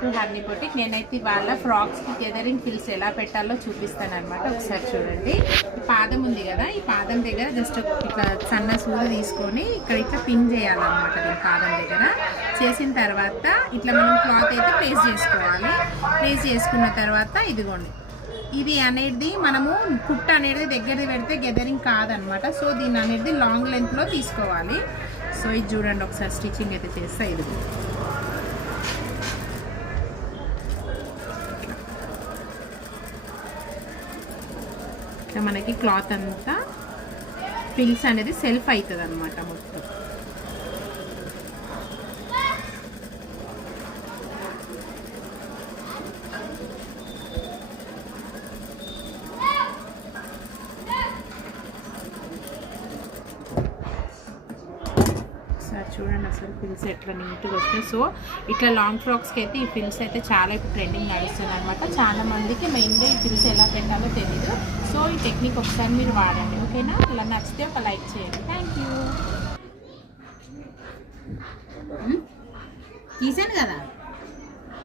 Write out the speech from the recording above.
To honey boutique. నేనైతే ఇవాళ ఫ్రాక్స్కి గెదరింగ్ fils ఎలా పెట్టాలో చూపిస్తాను అనమాట. ఒకసారి చూడండి. ఈ పాదం ఉంది కదా, ఈ పాదం దగ్గర జస్ట్ ఇట్లా సన్న సూది తీసుకొని ఇక్కడ ఇట్లా పిన్ చేయాలన్నమాట. దీని పాదం దగ్గర చేసిన తర్వాత ఇట్లా మనం క్లాత్ అయితే ప్లేస్ చేసుకోవాలి. ప్లేస్ చేసుకున్న తర్వాత ఇదిగోండి, ఇది అనేది మనము కుట్ట అనేది దగ్గరది పెడితే గెదరింగ్ కాదనమాట. సో దీన్ని అనేది లాంగ్ లెంత్లో తీసుకోవాలి. సో ఇది చూడండి, ఒకసారి స్టిచ్చింగ్ అయితే చేస్తా. ఇది మనకి క్లాత్ అంతా ఫిల్స్ అనేది సెల్ఫ్ అవుతుంది అనమాట మొత్తం. చూడండి అసలు ఫిల్స్ ఎట్లా నీట్గా వస్తాయి. సో ఇట్లా లాంగ్ ఫ్రాక్స్కి అయితే ఈ ఫిల్స్ అయితే చాలా ఇప్పుడు ట్రెండింగ్ నడుస్తుంది అనమాట. చాలా మందికి మెయిన్గా ఈ ఫిల్స్ ఎలా పెట్టాలో తెలీదు. సో ఈ టెక్నిక్ ఒకసారి మీరు వాడండి, ఓకేనా? అలా నచ్చితే ఒక లైక్ చేయండి. Thank you. తీసాను కదా.